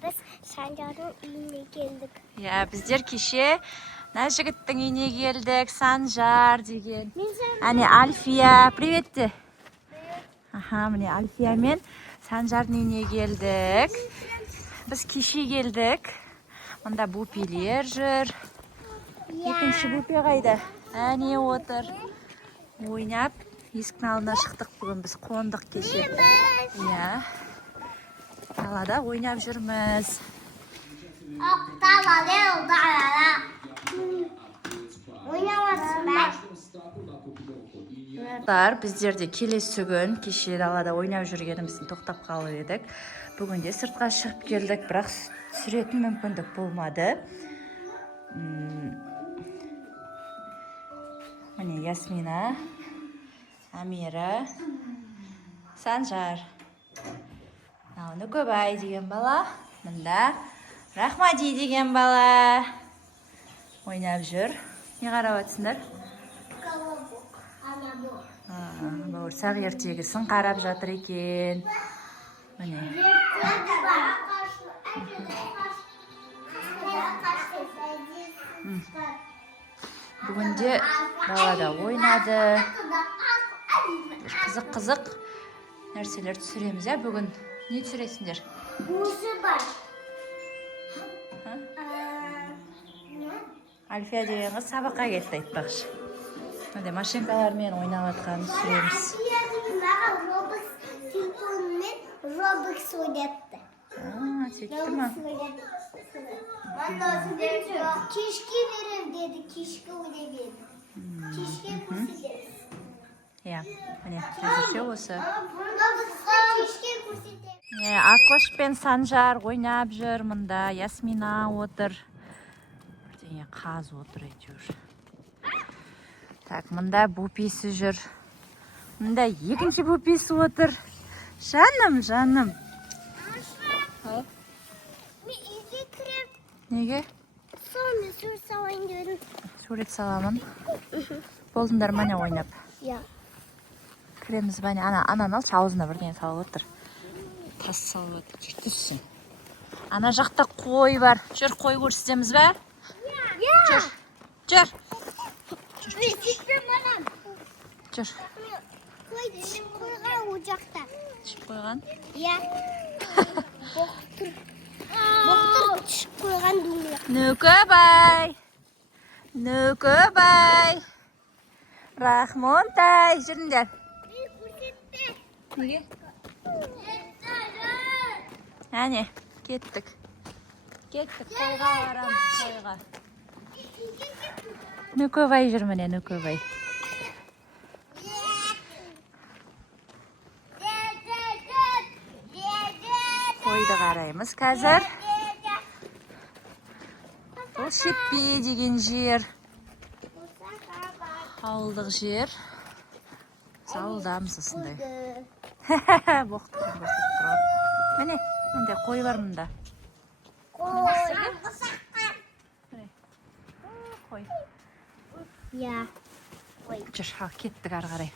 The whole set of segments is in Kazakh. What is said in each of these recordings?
біз Санжардың үйіне келдік. Біздер кеше мына жігіттің үйіне келдік, Санжар деген. Әне Альфия, привет де. Міне Альфия мен Санжардың үйіне келдік. Біз кеше келдік. Мұнда бупилер жүр. Екінші бупи қайда? Әне отыр. Ойнап, есіктің алдына шықтық бүгін, біз қондық кеше. Далада ойнап жүрміз. Біздерде келесі күн кеше далада ойнап жүргеніміздің тоқтап қалып едік. Бүгін де сыртқа шығып келдік, бірақ түсіретін мүмкіндік болмады. Міне Ясмина, Амира, Санжар. Нүкебай деген бала, мұнда Рахмади деген бала ойнап жүр. Не қарап атсыңдар? Бауыр сақ ертегісін қарап жатыр екен. Бүгінде далада ойнады. Қызық-қызық нәрселер түсіреміз, бүгін. Не түсіресіңдер? Өзі бар. Альфия деген қыз сабаққа кетті айтпақшы. Машинкалармен ойнап атқанын түсіреміз. Альфия деген маған Roblox телефонымен Roblox ойнатты. Сөйтті ма? Кешке берем деді, кешке ойнап еді. Кешке көрсетеміз. Міне, әзірше осы. Кешке көрсетеміз. Акош пен Санжар ойнап жүр, мұнда Ясмина отыр. Бірдеңе қаз отыр әйтеуір. Мұнда буписы жүр. Мұнда екінші буписы отыр. Жаным. Мен үйге кірем. Неге? Соны сурет салайын дедім. Сурет саламын. Болдыңдар мане ойнап. Кіреміз бәне. Ананы алшы, аузына бірдеңе салып отыр. Тас салып отыр. Түссін. Ана жақта қой бар. Жүр, қой көрсетеміз бә? Жүр. Жүр. Қой түсіп қойған ол жақта. Түсіп қойған? Боқтыр түсіп қойған дөңгелек. Нүкебай. Рахмонтай. Жүріңдер. Көрсетпе. Неге? Әне, кеттік. Қойға барамыз, қойға. Нүкебай жүр міне, Нүкебай. Қойды қараймыз қазір. Ол шетпе деген жер. Ауылдық жер. Ауылдамыз осындай. Боқтығын көрсетіп тұрып. Міне, мындай қой бар мұнда. Қой. Жүр, кеттік ары қарай.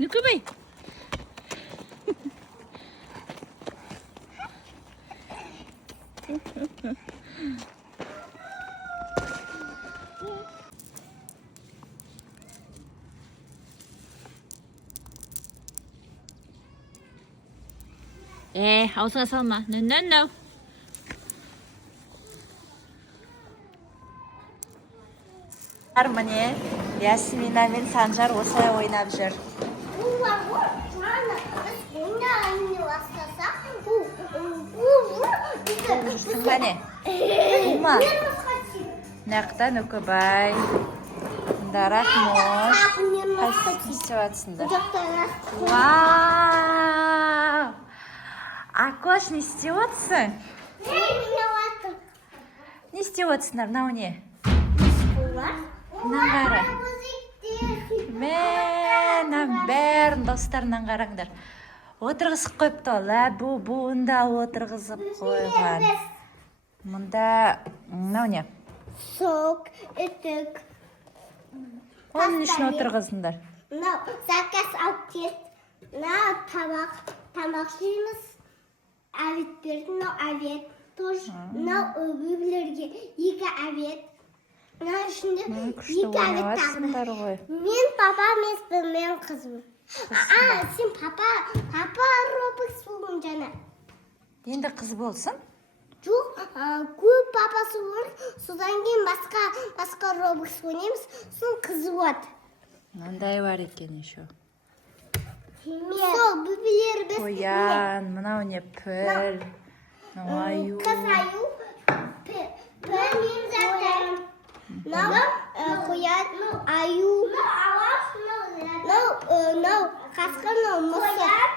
Нүкебай. Аузыңа салма. No. Міне, Ясмина мен Санжар осылай ойнап жүр. Қане? Ұлма? Нақта Нүкебай. Мұнда Рахмон. Қайсыз не істеп атсыңдар? Вау! Акош, не істеп атсың? Не істеп атсыңдар? Мынау не? Мынаны қара. Мен бәрін достарынан қараңдар. Отырғызып қойыпты ол, буында отырғызып қойған. Мұнда, мынау не? сок, үтік. Оның үшін отырғызыңдар. Мынау заказ алып келді. Мынау тамақ жейміз. Обед берді, мынау обед. Тоже мынау өгейлерге 2 обед. Мынау ішінде 2 обед тағды. Мен папа емеспін, мен қызым. Сен папа робокс болдың жаңа. Енді қыз болсын? Жоқ, көп папасы бар. Содан кейін басқа робокс ойнаймыз. Соң қызы болады. Мынандай бар екен еще. Сол, бүбілері біз. Қоян, мынау не піл, мынау аю. Қыз аю, піл мен заттарым. Мынау қоян, аю. Мынау қасқыр, мынау мысық.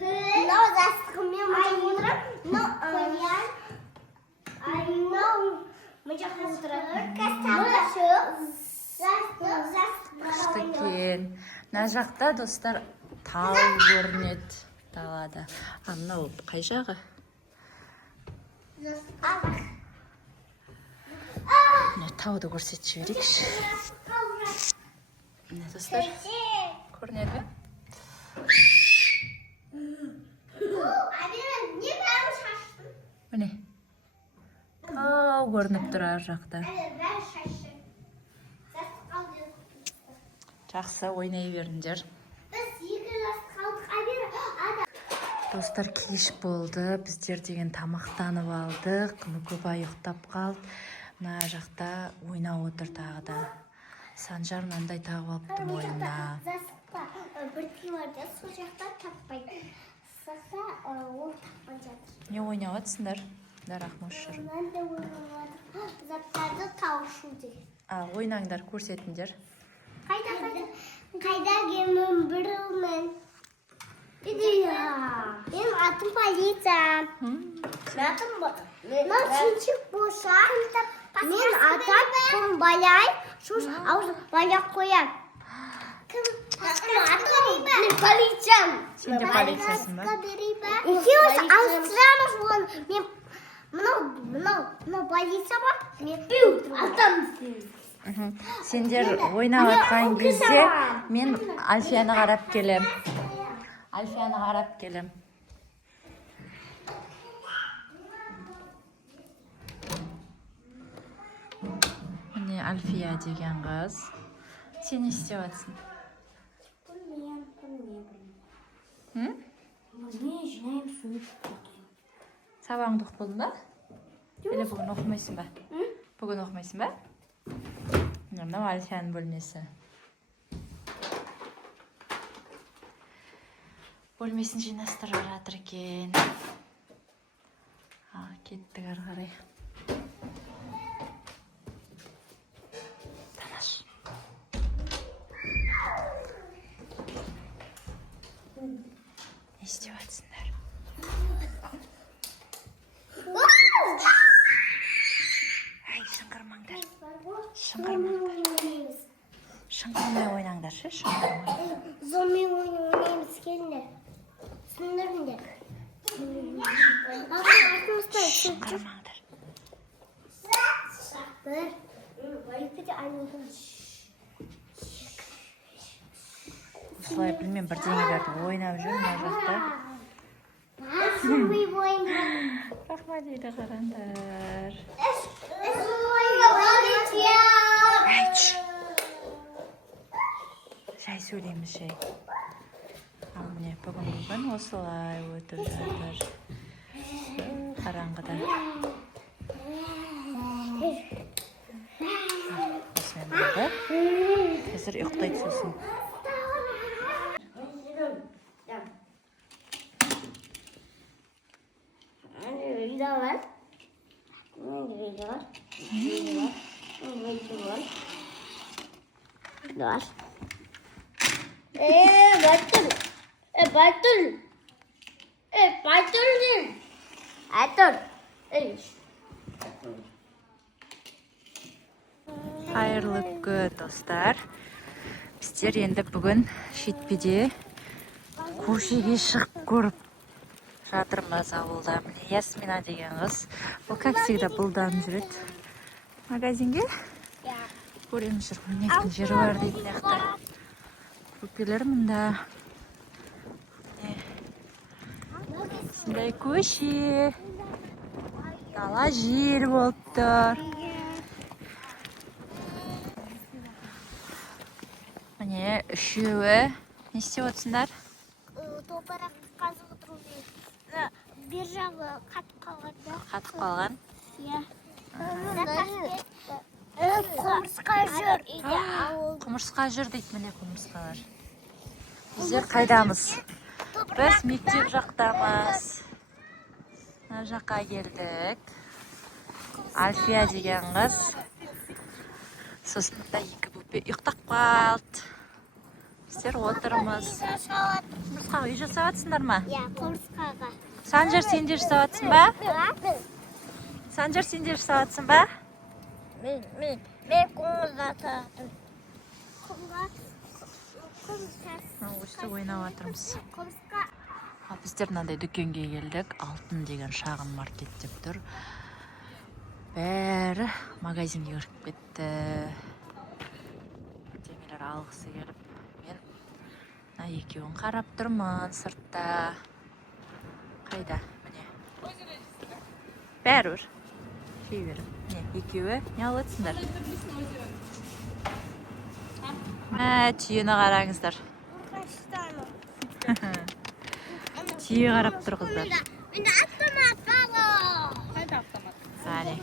Мынау застығымен мұнша отырып. Мынау қоян, аю, мұнша отырып. Күшті екен. Мына жақта достар тау көрінеді далада. Мынау қай жағы? Міне тауды көрсетіп жіберейікші. Міне достар, көрінеді ме? Міне тау көрініп тұр ар жақта. Жақсы ойнай беріңдер. Достар, кеш болды. Біздер деген тамақтанып алдық. Мүкібай ұйықтап қалды. Мына жақта ойнап отыр тағы да. Санжар мынандай тағып алыпты мойнына. Бірдей бар да, сол жақта таппайды. Сақса, ол таппай жатыр. Не ойнап жатсыңдар? Рахмет жүр. Мынандай ойнап жатыр. Заттарды тауышу деген. Ойнаңдар, көрсетіңдер. Қайда кемін бірілмін. Мен атым полиция. Мен сенчік болса, мен атам кім балай, ауыз балақ қояр. Мен полициям. Сен де полициясың ба? Екеуіз ауыстырамыз оны. Мен мынау полиция бар. Мен атам. Сендер ойнап жатқан кезде мен Альфияны қарап келем. Міне Альфия деген қыз. Сен не істеп жатсың? Сабағыңды оқып болдың ба? Или бүгін оқымайсың ба? Бүгін оқымайсың ба? Мынау Альфияның бөлмесі. Бөлмесін жинастырып жатыр екен. Кеттік ары қарай. Тамаш. Не істеп жатсыңдар? Шыңғырмай ойнаңдаршы, шыңғырмай. Зоммен ойнаймыз келіңдер. Сындырыңдар. Шыңғырмаңдар. Осылай білмем бірдеңелерді ойнап жүр мына жақта. Рахмет дейді қараңдар. Жай сөйлейміз, жай. Міне бүгін осылай өтіп жатыр. Қараңғыда. Осымен болды. Қазір ұйықтайды сосын. Қайырлы күн, достар. Біздер енді бүгін шетпеде көшеге шығып көріп жатырмыз ауылда. Ясмина деген қыз. Ол как всегда бұлдан жүреді. магазинге. Иә. Көреміз жүр, өнектің жері бар дейді мына. Көкелер мұнда. Осындай көше. Дала жер болып тұр. Міне үшеуі. Не істеп отырсыңдар? Топырақ қазып отыру. Бер жағы қатып қалған да. Қатып қалған. Иә. Құмырсқа жүр. Құмырсқа жүр дейді, міне құмырсқалар. Біздер қайдамыз? Біз мектеп жақтамыз. Мына жаққа келдік. Альфия деген қыз. Сосын да екі бөпе ұйықтап қалды. Біздер отырмыз. Құмырсқаға үй жасап жатсыңдар ма? Иә, құмырсқаға. Санжар, сен де жасап жатсың ба? Санжар, сен де жасап жатсың ба? Мен құмырсқа тағдым. Осы ойнап жатырмыз. Құмырсқа. Біздер мынандай дүкенге келдік. Алтын деген шағын маркет деп тұр. Бәрі магазинге кіріп кетті. Бірдеңелер алғысы келіп. Мен екеуін қарап тұрмын сыртта. Қайда? Міне. Бәрі бір. Жей беріп. Міне, екеуі не алып отырсыңдар? Түйені қараңыздар. Түйе қарап тұр қыздар. Менде автомат бала. Қайда автомат? Әне.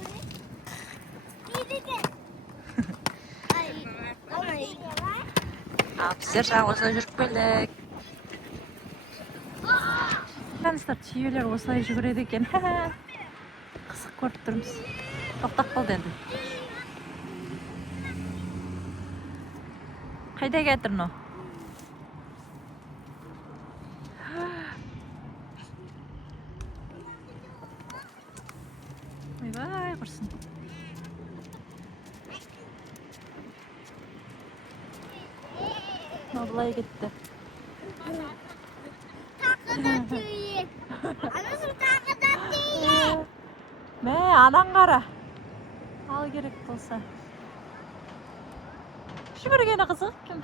Біздер жаңа осылай жүріп келдік. Қараңыздар, түйелер осылай жүгіреді екен. Қызық көріп тұрмыз. Тоқтап қалды енді. Қайда кетір но? Ойбай, құрсын. Былай кетті. Тағы да түйе. Анасы тағы да түйе. Мә, анаң қара. Ал керек болса. Жүгіргені қызық кім?